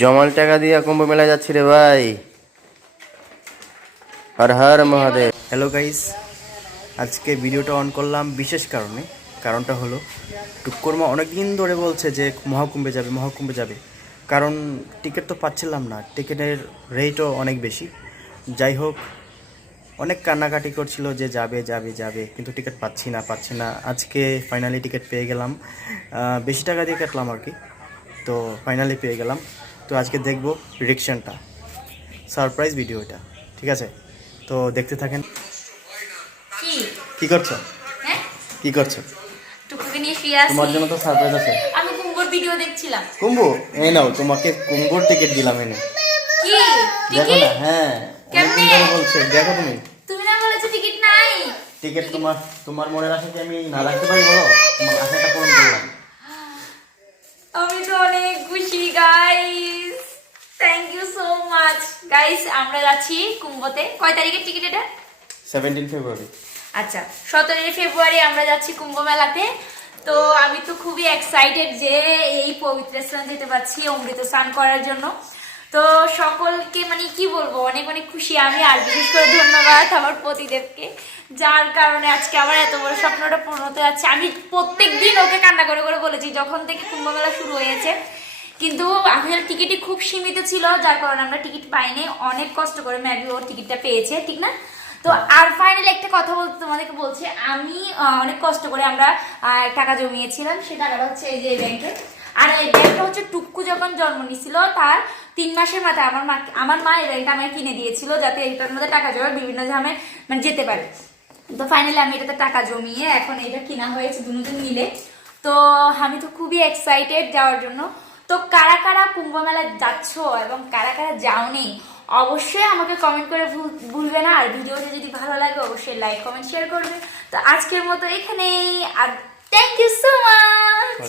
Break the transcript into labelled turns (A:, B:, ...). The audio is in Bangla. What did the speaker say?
A: জমাল টাকা দিয়ে কুম্ভ মেলায় যাচ্ছি রে ভাই। হর হর মহাদেব। হ্যালো গাইস আজকে ভিডিওটা অন করলাম বিশেষ কারণে। কারণটা হলো, টুক্করমা অনেক দিন ধরে বলছে যে মহাকুম্ভে যাবে মহাকুম্ভে যাবে। কারণ টিকিট তো পাচ্ছিলাম না, টিকিটের রেটও অনেক বেশি। যাই হোক, অনেক কান্নাকাটি করছিল যে যাবে যাবে যাবে, কিন্তু টিকিট পাচ্ছি না পাচ্ছি না। আজকে ফাইনালি টিকিট পেয়ে গেলাম। বেশি টাকা দিয়ে কাটলাম আর কি। তো ফাইনালি পেয়ে গেলাম। তো আজকে দেখব রিকশনটা। সারপ্রাইজ ভিডিও এটা ঠিক আছে? তো দেখতে থাকেন।
B: কি?
A: করছ?
B: হ্যাঁ?
A: কি করছ?
B: টুকুকে নিয়ে শুয়ে আছি।
A: তোমার জন্য তো সারপ্রাইজ আছে।
B: আমি কুম্ভর ভিডিও দেখছিলাম।
A: কুম্ভু এই নাও তোমাকে কুম্ভর টিকিট দিলাম এনে।
B: কি?
A: দেখো না হ্যাঁ
B: কেমনে?
A: ধরে দেখো তুমি।
B: তুমি না বলেছ টিকিট নাই।
A: টিকিট তোমার তোমার মনের আশা কি আমি না রাখতে পারি বলো? তোমার আশাটা পূরণ করলাম।
B: আমি তো অনেক খুশি মাচ গাইস আমরা যাচ্ছি কুম্ভতে। কয় তারিখের টিকিট এটা?
A: সেভেন্টিন ফেব্রুয়ারি
B: আচ্ছা সতেরোই ফেব্রুয়ারি আমরা যাচ্ছি কুম্ভ মেলাতে। তো আমি তো খুবই এক্সাইটেড যে এই পবিত্র স্নান যেতে পারছি অমৃত স্নান করার জন্য। তো সকলকে মানে কি বলব অনেক অনেক খুশি আমি আর বিশেষ করে ধন্যবাদ আমার পতিদেবকে যার কারণে আজকে আমার এত বড় স্বপ্নটা পূর্ণ হতে যাচ্ছে। আমি প্রত্যেক দিন ওকে কান্না করে করে বলেছি যখন থেকে কুম্ভ মেলা শুরু হয়েছে কিন্তু আসলে টিকিটই খুব সীমিত ছিল যার কারণে আমরা টিকিট পাইনি। অনেক কষ্ট করে ম্যাবি ওর টিকিটটা পেয়েছে ঠিক না? তো আর ফাইনালি একটা কথা বলতে তোমাদেরকে বলছি আমি অনেক কষ্ট করে আমরা টাকা জমিয়েছিলাম সে টাকাটা হচ্ছে এই যে ব্যাংকে আর এই ব্যাংকটা হচ্ছে টুকু যখন জন্ম নিছিল তার তিন মাসের মাথায় আমার মা আমার মা এই ব্যাংকটা আমায় কিনে দিয়েছিল যাতে এটার মধ্যে টাকা জমা বিভিন্ন ঝামে মানে যেতে পারে। তো ফাইনালি আমি এটাতে টাকা জমিয়ে এখন এটা কিনা হয়েছে দুজন মিলে। তো আমি তো খুবই এক্সাইটেড যাওয়ার জন্য। তো কারা কারা কুম্ভ মেলায় যাচ্ছ এবং কারা কারা যাওনি, অবশ্যই আমাকে কমেন্ট করে ভুলবে না। আর ভিডিওটা যদি ভালো লাগে, অবশ্যই লাইক কমেন্ট শেয়ার করবে। তো আজকের মতো এখানেই, আর থ্যাংক ইউ সো মাচ